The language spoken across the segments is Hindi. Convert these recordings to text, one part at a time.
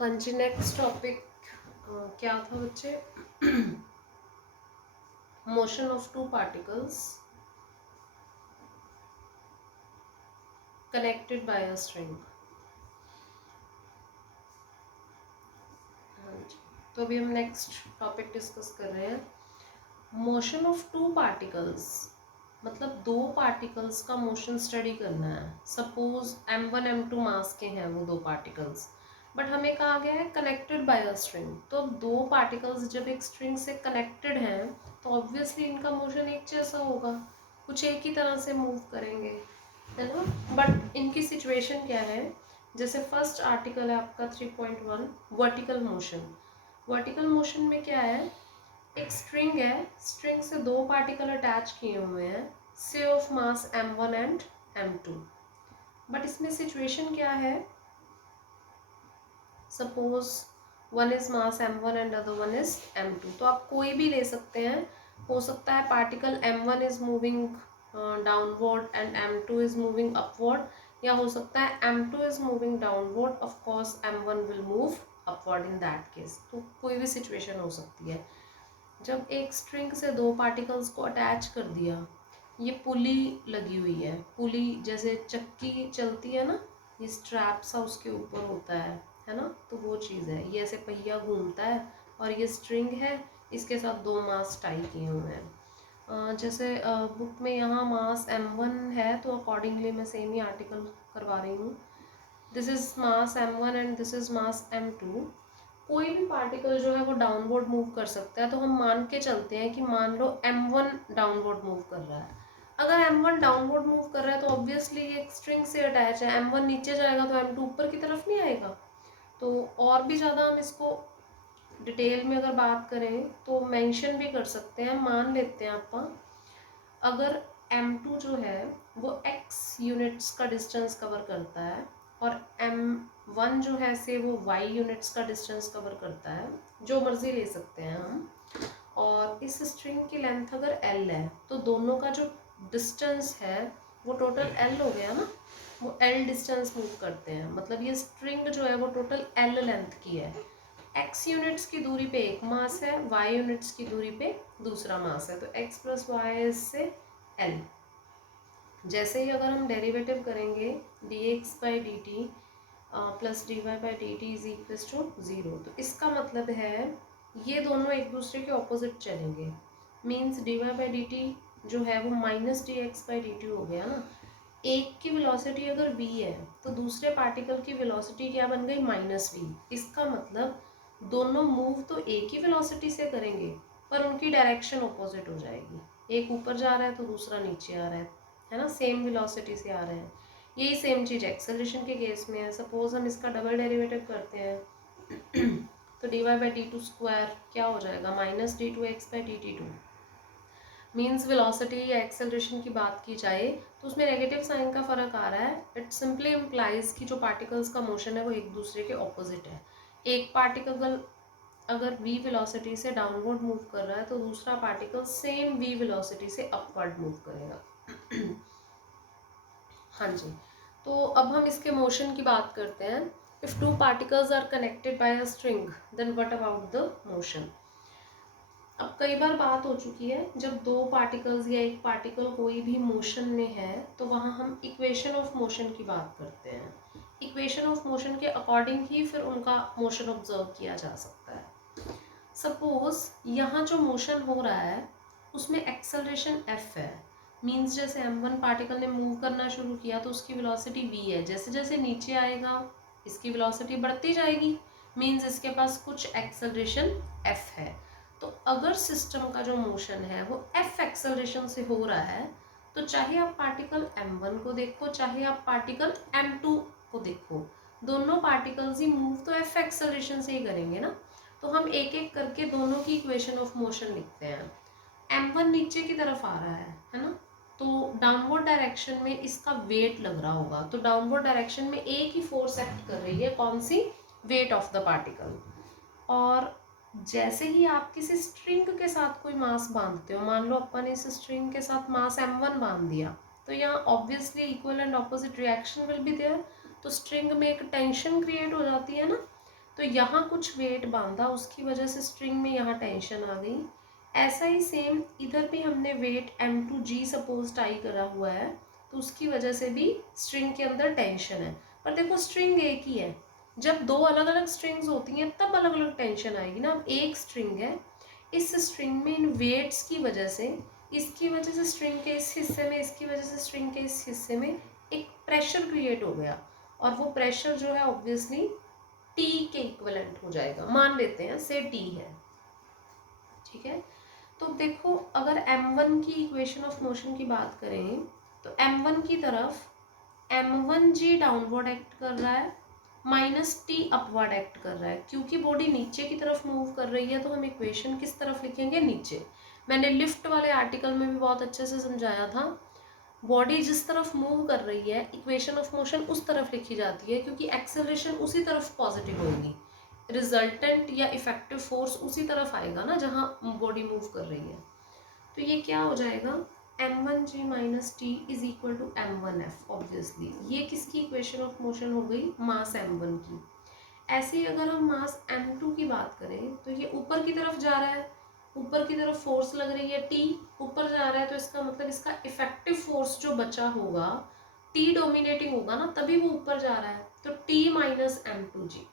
हाँ जी, नेक्स्ट टॉपिक क्या था बच्चे? Motion of two particles connected by a string. हाँ जी, तो अभी हम नेक्स्ट टॉपिक डिस्कस कर रहे हैं। मोशन ऑफ टू पार्टिकल्स मतलब दो पार्टिकल्स का मोशन स्टडी करना है। सपोज m1 m2 मास के हैं वो दो पार्टिकल्स, बट हमें कहा गया है कनेक्टेड बाय अ स्ट्रिंग। तो दो पार्टिकल्स जब एक स्ट्रिंग से कनेक्टेड हैं तो ऑब्वियसली इनका मोशन एक जैसा होगा, कुछ एक ही तरह से मूव करेंगे, है ना। बट इनकी सिचुएशन क्या है? जैसे फर्स्ट आर्टिकल है आपका 3.1 वर्टिकल मोशन। वर्टिकल मोशन में क्या है? एक स्ट्रिंग है, स्ट्रिंग से दो पार्टिकल अटैच किए हुए हैं, से of mass m1 and m2। But इसमें सिचुएशन क्या है? Suppose one is mass m1 and other one is m2। तो आप कोई भी ले सकते हैं। हो सकता है particle m1 is moving downward and m2 is moving upward, या हो सकता है m2 is moving downward, of course m1 will move upward in that case. तो कोई भी सिचुएशन हो सकती है। जब एक स्ट्रिंग से दो पार्टिकल्स को अटैच कर दिया, ये पुली लगी हुई है। पुली जैसे चक्की चलती है ना, ये स्ट्रैप सा उसके ऊपर होता है ना। तो वो चीज़ है, ये ऐसे पहिया घूमता है और ये स्ट्रिंग है, इसके साथ दो मास टाई किए हुए हैं। जैसे बुक में यहाँ मास m1 है, तो अकॉर्डिंगली मैं सेम ही आर्टिकल करवा रही हूँ। This is mass m1 and this is mass m2। कोई भी पार्टिकल जो है वो डाउनवर्ड मूव कर सकता है, तो हम मान के चलते हैं कि मान लो m1 डाउनवर्ड मूव कर रहा है। अगर m1 डाउनवर्ड मूव कर रहा है तो ऑब्वियसली ये स्ट्रिंग से अटैच है, m1 नीचे जाएगा तो m2 ऊपर की तरफ नहीं आएगा। तो और भी ज़्यादा हम इसको डिटेल में अगर बात करें तो मेंशन भी कर सकते हैं। मान लेते हैं आप, अगर m2 जो है वो x यूनिट्स का डिस्टेंस कवर करता है और m1 जो है से वो y यूनिट्स का डिस्टेंस कवर करता है, जो मर्जी ले सकते हैं हम। और इस स्ट्रिंग की लेंथ अगर l है तो दोनों का जो डिस्टेंस है वो टोटल l हो गया ना। वो l डिस्टेंस मूव करते हैं, मतलब ये स्ट्रिंग जो है वो टोटल l लेंथ की है। x यूनिट्स की दूरी पे एक मास है, y यूनिट्स की दूरी पे दूसरा मास है, तो x प्लस वाई से l। जैसे ही अगर हम डेरिवेटिव करेंगे dx by d t plus d y by d t is equal to 0, तो इसका मतलब है ये दोनों एक दूसरे के ऑपोजिट चलेंगे। Means d y by d t जो है वो minus d x by d t हो गया ना। एक की वेलोसिटी अगर v है तो दूसरे पार्टिकल की वेलोसिटी क्या बन गई? Minus v। इसका मतलब दोनों मूव तो एक ही वेलोसिटी से करेंगे पर उनकी डायरेक्शन ऑपोजिट हो जाएगी। एक ऊपर जा रहा है तो दूसरा नीचे आ रहा है ना, सेम वेलोसिटी से आ रहे हैं। यही सेम चीज़ एक्सेलरेशन के केस में है। सपोज हम इसका डबल डेरिवेटिव करते हैं तो d y by d two square क्या हो जाएगा? Minus d two x by d t two. Means velocity या एक्सेलरेशन की बात की जाए तो उसमें नेगेटिव साइन का फर्क आ रहा है। इट सिंपली इम्प्लाइज कि जो पार्टिकल्स का मोशन है वो एक दूसरे के ऑपोजिट है। एक पार्टिकल अगर v वेलोसिटी से डाउनवर्ड मूव कर रहा है तो दूसरा पार्टिकल सेम v वेलोसिटी से अपवर्ड मूव करेगा। हाँ जी, तो अब हम इसके मोशन की बात करते हैं। If two particles are connected by a string then what about the motion. अब कई बार बात हो चुकी है, जब दो पार्टिकल्स या एक पार्टिकल कोई भी मोशन में है तो वहाँ हम इक्वेशन ऑफ मोशन की बात करते हैं। इक्वेशन ऑफ मोशन के अकॉर्डिंग ही फिर उनका मोशन ऑब्जर्व किया जा सकता है। सपोज यहाँ जो मोशन हो रहा है उसमें एक्सेलरेशन f है। मीन्स जैसे m1 पार्टिकल ने मूव करना शुरू किया तो उसकी वेलोसिटी v है, जैसे जैसे नीचे आएगा इसकी वेलोसिटी बढ़ती जाएगी। मीन्स इसके पास कुछ एक्सेलरेशन f है। तो अगर सिस्टम का जो मोशन है वो f एक्सेलरेशन से हो रहा है तो चाहे आप पार्टिकल m1 को देखो चाहे आप पार्टिकल m2 को देखो, दोनों पार्टिकल्स ही मूव तो f एक्सेलरेशन से ही करेंगे ना। तो हम एक एक करके दोनों की इक्वेशन ऑफ मोशन लिखते हैं। m1 नीचे की तरफ आ रहा है ना, तो डाउनवर्ड डायरेक्शन में इसका वेट लग रहा होगा। तो डाउनवर्ड डायरेक्शन में एक ही फोर्स एक्ट कर रही है, कौन सी? Weight of the particle. और जैसे ही आप किसी स्ट्रिंग के साथ कोई मास बांधते हो, मान लो अपन इस स्ट्रिंग के साथ मास m1 बांध दिया, तो यहाँ obviously equal and opposite reaction will be there. तो स्ट्रिंग में एक टेंशन क्रिएट हो जाती है ना। तो यहाँ कुछ वेट बांधा, उसकी वजह से स्ट्रिंग में यहाँ टेंशन आ गई। ऐसा ही सेम इधर भी हमने वेट M2G सपोज टाई करा हुआ है, तो उसकी वजह से भी स्ट्रिंग के अंदर टेंशन है। पर देखो स्ट्रिंग एक ही है, जब दो अलग अलग स्ट्रिंग्स होती हैं तब अलग अलग टेंशन आएगी ना। अब एक स्ट्रिंग है, इस स्ट्रिंग में इन वेट्स की वजह से, इसकी वजह से स्ट्रिंग के इस हिस्से में, इसकी वजह से स्ट्रिंग के इस हिस्से में एक प्रेशर क्रिएट हो गया, और वो प्रेशर जो है ऑब्वियसली टी के इक्विवेलेंट हो जाएगा। मान लेते हैं से टी है, ठीक है। तो देखो अगर M1 की इक्वेशन ऑफ मोशन की बात करें तो M1 की तरफ M1G डाउनवर्ड एक्ट कर रहा है, -T अपवर्ड एक्ट कर रहा है। क्योंकि बॉडी नीचे की तरफ मूव कर रही है तो हम इक्वेशन किस तरफ लिखेंगे, नीचे। मैंने लिफ्ट वाले आर्टिकल में भी बहुत अच्छे से समझाया था, बॉडी जिस तरफ मूव कर रही है इक्वेशन ऑफ मोशन उस तरफ लिखी जाती है, क्योंकि एक्सेलरेशन उसी तरफ पॉजिटिव होगी, रिजल्टेंट या इफेक्टिव फोर्स उसी तरफ आएगा ना जहाँ बॉडी मूव कर रही है। तो ये क्या हो जाएगा, M1G minus T is equal to M1F। Obviously ये किसकी इक्वेशन ऑफ मोशन हो गई, मास M1 की। ऐसे ही अगर हम मास M2 की बात करें तो ये ऊपर की तरफ जा रहा है, ऊपर की तरफ फोर्स लग रही है T, ऊपर जा रहा है, तो इसका मतलब इसका इफेक्टिव फोर्स जो बचा होगा, T डोमिनेटिंग होगा ना, तभी वो ऊपर जा रहा है। तो T minus M2G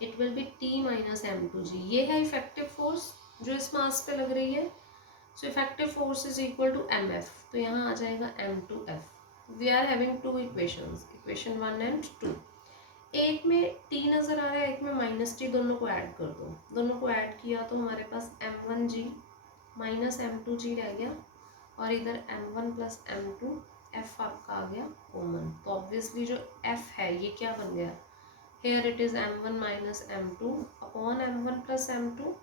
it will be T minus M2G। ये है इफेक्टिव फोर्स जो इस मास पे लग रही है। So effective force is equal to MF, तो यहाँ आ जाएगा M2F। We are having two equations, equation 1 and 2। एक में T नज़र आ रहा है, एक में -T, दोनों को ऐड कर दो। दोनों को ऐड किया तो हमारे पास M1G माइनस M2G रह गया, और इधर M1 प्लस M2F आपका आ गया कॉमन। तो ऑब्वियसली जो F है ये क्या बन गया, here it is M1 minus M2 upon M1 plus M2,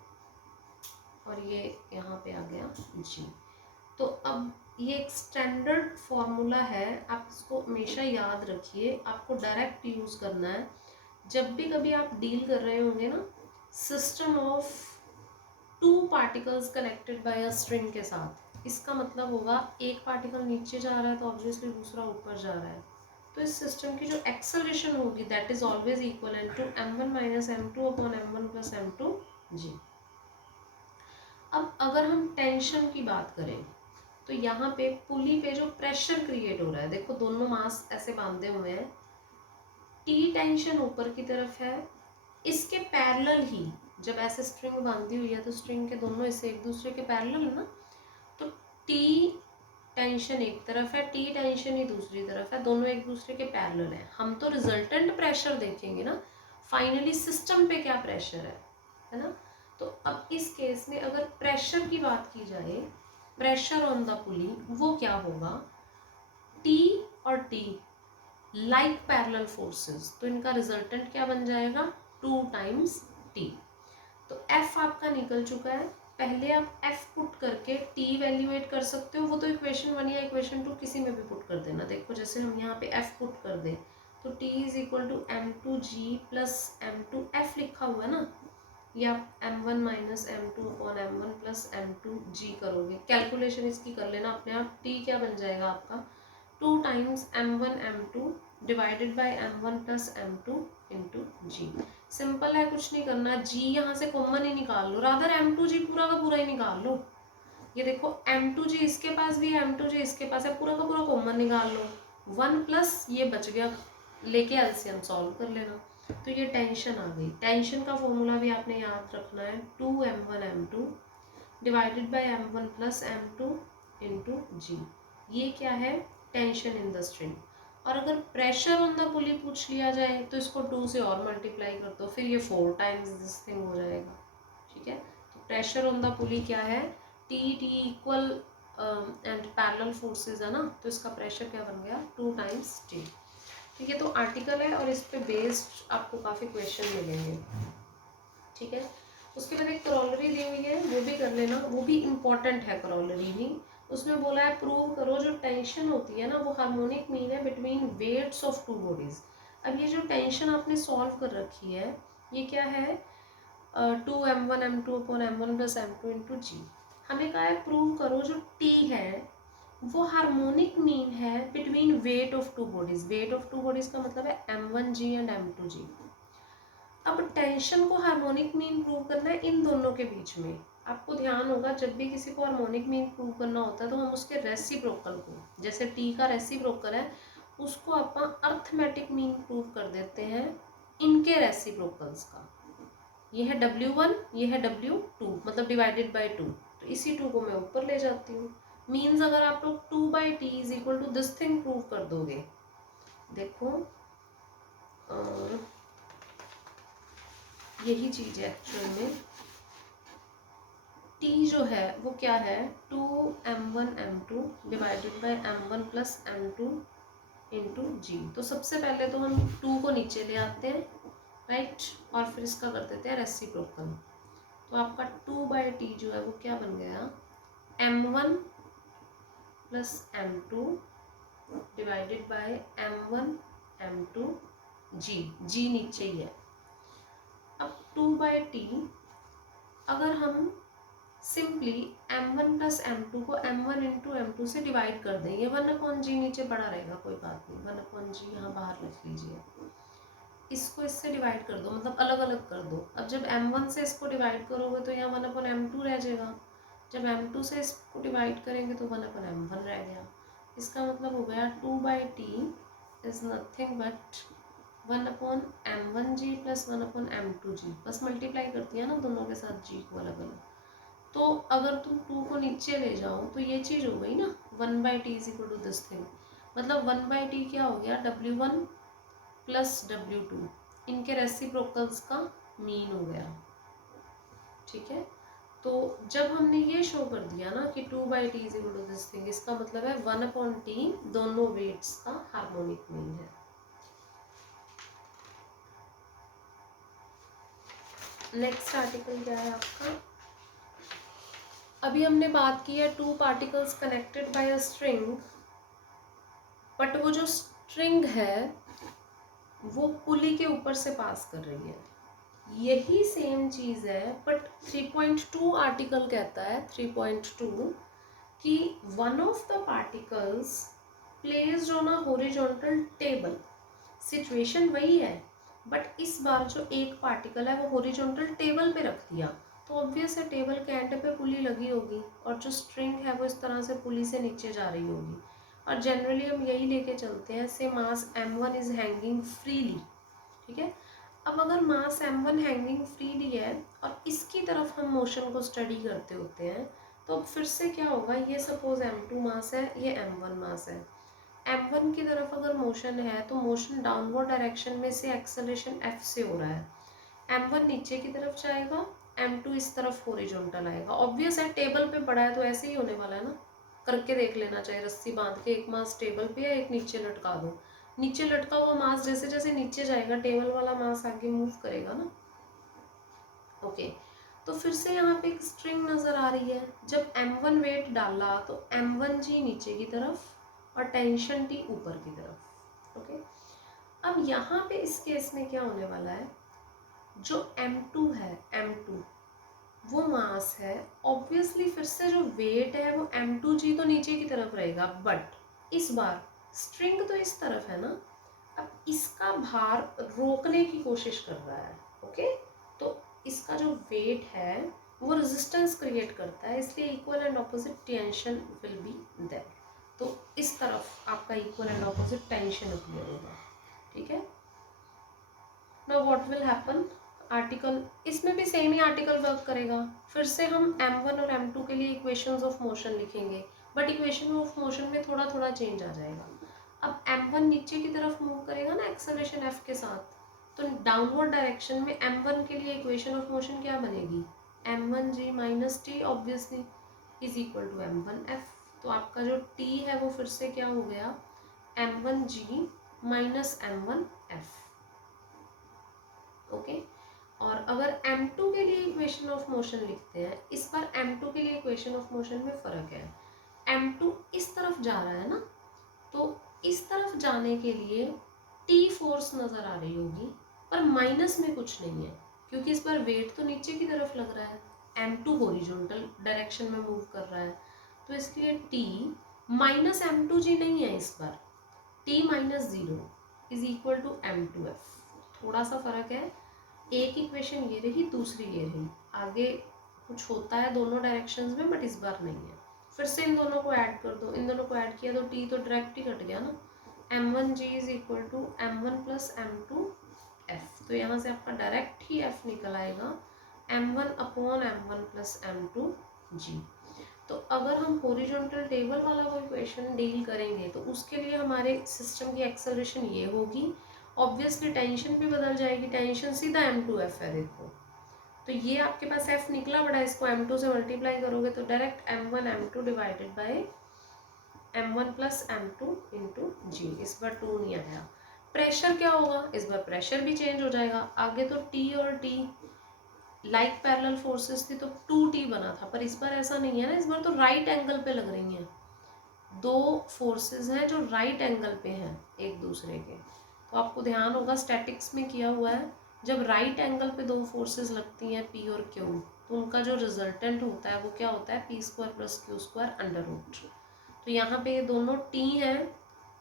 और ये यहाँ पे आ गया G। तो अब ये एक स्टैंडर्ड फॉर्मूला है, आप इसको हमेशा याद रखिए, आपको डायरेक्ट यूज़ करना है जब भी कभी आप डील कर रहे होंगे ना system of two particles connected by a string के साथ। इसका मतलब होगा एक पार्टिकल नीचे जा रहा है तो ऑब्वियसली दूसरा ऊपर जा रहा है, तो इस सिस्टम की जो एक्सेलरेशन होगी that is always equivalent to M1 minus M2 upon M1 plus M2G। अब अगर हम टेंशन की बात करें तो यहाँ पे पुली पे जो प्रेशर क्रिएट हो रहा है, देखो दोनों मास ऐसे बांधे हुए हैं, टी टेंशन ऊपर की तरफ है, इसके पैरेलल ही जब ऐसे स्ट्रिंग बांधी हुई है तो स्ट्रिंग के दोनों हिस्से एक दूसरे के पैरेलल है ना, तो टी टेंशन एक तरफ है, टी टेंशन ही दूसरी तरफ है, दोनों एक दूसरे के पैरेलल है। हम तो रिजल्टेंट प्रेशर देखेंगे ना, फाइनली सिस्टम पे क्या प्रेशर है ना। तो अब इस केस में अगर प्रेशर की बात की जाए, प्रेशर ऑन द पुली, वो क्या होगा, टी और टी लाइक पैरेलल फोर्सेस, तो इनका रिजल्टेंट क्या बन जाएगा, 2 टाइम्स टी। तो F आपका निकल चुका है, पहले आप F पुट करके T वैल्यूएट कर सकते हो, वो तो इक्वेशन 1 या इक्वेशन 2 किसी में भी पुट कर देना। देखो जैसे हम यहाँ पे F पुट कर दें तो T is equal to M2G plus M2F लिखा हुआ है ना, या M1 minus M2 upon M1 plus M2G करोगे, कैलकुलेशन इसकी कर लेना अपने आप। T क्या बन जाएगा आपका, 2 times M1 M2 divided by M1 plus M2 into G। Simple है, कुछ नहीं करना, G यहाँ से कॉमन ही निकाल लो, रादर M2G पूरा का पूरा ही निकाल लो। ये देखो M2G इसके पास भी है, M2G इसके पास है, पूरा का पूरा कॉमन निकाल लो, 1 प्लस ये बच गया, लेके एलसीएम सॉल्व कर लेना। तो ये टेंशन आ गई। टेंशन का फॉर्मूला भी आपने याद रखना है, 2M1 M2 divided by M1 plus M2 into G। ये क्या है, टेंशन इन द स्ट्रिंग। और अगर प्रेशर ऑन द पुली पूछ लिया जाए तो इसको 2 से और मल्टीप्लाई कर दो, फिर ये 4 टाइम्स दिस थिंग हो जाएगा, ठीक है। तो प्रेशर ऑन द पुली क्या है, T equal and parallel forces है ना, तो इसका प्रेशर क्या बन गया, 2 टाइम्स टी, ठीक है। तो आर्टिकल है और इस पे बेस्ड आपको काफ़ी क्वेश्चन मिलेंगे, ठीक है। उसके बाद एक करोलरी दी हुई है, वो भी कर लेना, वो भी इम्पॉर्टेंट है करोलरी भी। उसमें बोला है प्रूव करो जो टेंशन होती है ना वो हार्मोनिक मीन है between weights of two bodies. अब ये जो टेंशन आपने सॉल्व कर रखी है ये क्या है, 2M1 M2 upon M1 plus M2 into G। हमें कहा है प्रूव करो जो T है वो हार्मोनिक मीन है between weight of two bodies. Weight of two bodies का मतलब है M1G एंड M2G। अब टेंशन को हार्मोनिक मीन प्रूव करना है इन दोनों के बीच में। आपको ध्यान होगा जब भी किसी को हार्मोनिक मीन प्रूव करना होता है तो हम उसके रेसिप्रोकल को, जैसे टी का रेसिप्रोकल है, उसको अपन अर्थमेटिक मीन प्रूव कर देते हैं इनके रेसिप्रोकल्स का। ये है W1, ये है W2, मतलब डिवाइडेड बाय 2, तो इसी 2 को मैं ऊपर ले जाती हूँ। मीन्स अगर आप लोग 2/t is equal to this thing prove कर दोगे, देखो यही चीज है एक्चुअल में। t जो है वो क्या है, 2m1m2 divided by m1 plus m2 into g. तो सबसे पहले तो हम 2 को नीचे ले आते हैं, राइट, और फिर इसका कर देते हैं रेसिप्रोकल। तो आपका 2/t जो है वो क्या बन गया, m1 plus m2 divided by m1 m2 जी नीचे ही है। अब 2/t अगर हम सिंपली m1 प्लस m2 को m1 इंटू m2 से डिवाइड कर दें, ये 1/g नीचे पड़ा रहेगा, कोई बात नहीं, 1/g यहाँ बाहर लिख लीजिए। इसको इससे डिवाइड कर दो, मतलब अलग अलग कर दो। अब जब m1 से इसको डिवाइड करोगे तो यहाँ 1/m2 रह जाएगा, जब m2 से इसको डिवाइड करेंगे तो 1/m1 रह गया। इसका मतलब हो गया 2/t is nothing but 1/m1g plus 1/m2g। बस मल्टीप्लाई करती है ना दोनों के साथ g को अलग अलग। तो अगर तुम 2 को नीचे ले जाओ तो ये चीज़ हो गई ना 1/t is equal to this thing, मतलब 1/t क्या हो गया, W1 प्लस W2, इनके रेसिप्रोकल्स का मीन हो गया। ठीक है, तो जब हमने ये शो कर दिया ना कि 2/t is equal to this thing, इसका मतलब है 1/t दोनों वेट्स का हार्मोनिक मीन है। नेक्स्ट आर्टिकल क्या है आपका, अभी हमने बात की है 2 particles connected by a string, but वो जो स्ट्रिंग है वो पुली के ऊपर से पास कर रही है। यही सेम चीज़ है, बट 3.2 आर्टिकल कहता है 3.2 कि one of the particles placed on a horizontal table. Situation वही है, बट इस बार जो एक पार्टिकल है वो हॉरिजॉन्टल टेबल पे रख दिया, तो ऑब्वियस है टेबल के एंड पे पुली लगी होगी और जो स्ट्रिंग है वो इस तरह से पुली से नीचे जा रही होगी। और जनरली हम यही लेके चलते हैं, से मास m1 इज हैंगिंग फ्रीली। ठीक है, अब अगर मास m1 हैंगिंग फ्रीली है और इसकी तरफ हम मोशन को स्टडी करते होते हैं, तो फिर से क्या होगा, ये सपोज m2 मास है, ये m1 मास है। m1 की तरफ अगर मोशन है तो मोशन डाउनवर्ड डायरेक्शन में से एक्सेलरेशन f से हो रहा है। m1 नीचे की तरफ जाएगा, m2 इस तरफ हॉरिजॉन्टल आएगा। ऑब्वियस है टेबल पे पड़ा है तो ऐसे ही होने वाला है ना, करके देख लेना चाहिए, रस्सी बांध के एक मास टेबल पे या एक नीचे लटका दो। नीचे लटका हुआ मास जैसे जैसे नीचे जाएगा टेबल वाला मास आगे मूव करेगा ना। ओके, तो फिर से यहाँ पे एक स्ट्रिंग नजर आ रही है, जब m1 वेट डाला तो m1g नीचे की तरफ और टेंशन t ऊपर की तरफ। ओके, अब यहाँ पे इस केस में क्या होने वाला है, जो m2 है, m2 वो मास है, ऑब्वियसली फिर से जो वेट है वो m2g तो नीचे की तरफ रहेगा, बट इस बार स्ट्रिंग तो इस तरफ है ना, अब इसका भार रोकने की कोशिश कर रहा है। ओके, तो इसका जो वेट है वो रेजिस्टेंस क्रिएट करता है, इसलिए equal and opposite tension will be there. तो इस तरफ आपका equal and opposite tension appear होगा। ठीक है, now what will happen, article इसमें भी सेम ही आर्टिकल वर्क करेगा। फिर से हम m1 और m2 के लिए इक्वेशंस ऑफ मोशन लिखेंगे, बट इक्वेशन ऑफ मोशन में थोड़ा थोड़ा चेंज आ जाएगा। अब m1 नीचे की तरफ मूव करेगा ना एक्सेलरेशन f के साथ, तो डाउनवर्ड डायरेक्शन में m1 के लिए इक्वेशन ऑफ मोशन क्या बनेगी, m1g minus T obviously is equal to m1f। तो आपका जो t है वो फिर से क्या हो गया, m1g माइनस m1f। ओके, और अगर m2 के लिए इक्वेशन ऑफ मोशन लिखते हैं, इस बार m2 के लिए इक्वेशन ऑफ मोशन में फ़र्क है, m2 इस तरफ जा रहा है ना, तो इस तरफ जाने के लिए t फोर्स नज़र आ रही होगी, पर माइनस में कुछ नहीं है, क्योंकि इस बार वेट तो नीचे की तरफ लग रहा है, m2 हॉरिजॉन्टल डायरेक्शन में मूव कर रहा है, तो इसलिए t माइनस m2g नहीं है, इस बार t minus 0 is equal to m2f। थोड़ा सा फ़र्क है, एक इक्वेशन ये रही, दूसरी ये रही, आगे कुछ होता है दोनों डायरेक्शंस में बट इस बार नहीं है। फिर से इन दोनों को ऐड कर दो, इन दोनों को ऐड किया तो टी तो डायरेक्ट ही कट गया ना, m1g is equal to m1 plus m2f। तो यहाँ से आपका डायरेक्ट ही f निकल आएगा m1 upon m1 plus m2g। तो अगर हम हॉरिजॉन्टल टेबल वाला कोई क्वेश्चन डील करेंगे तो उसके लिए हमारे सिस्टम की एक्सेलरेशन ये होगी, ऑब्वियसली टेंशन भी बदल जाएगी, टेंशन सीधा m2f है देखो। तो ये आपके पास f निकला बड़ा, इसको m2 से मल्टीप्लाई करोगे तो direct m1 m2 divided by m1 plus m2 into g. इस बार 2 नहीं आया। प्रेशर क्या होगा, इस बार प्रेशर भी चेंज हो जाएगा। आगे तो T और T लाइक पैरेलल फोर्सेस थी तो 2T बना था, पर इस बार ऐसा नहीं है ना, इस बार तो राइट एंगल पे लग रही हैं, दो फोर्सेस हैं जो राइट एंगल पे हैं एक दूसरे के। तो आपको ध्यान होगा स्टैटिक्स में किया हुआ है, जब राइट एंगल पे दो फोर्सेस लगती हैं P और Q, तो उनका जो रिजल्टेंट होता है वो क्या होता है, P square plus Q square under root. तो यहाँ पे ये दोनों T हैं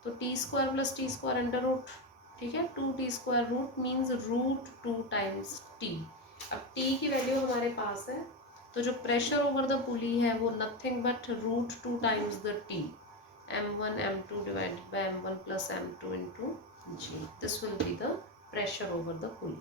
तो T square plus T square under root, ठीक है, 2T square root means root 2 times T। अब T की वैल्यू हमारे पास है, तो जो प्रेशर ओवर द पुली है वो nothing but root 2 times the T, m1 m2 divided by m1 plus m2 into g. This will be the pressure over the pulley.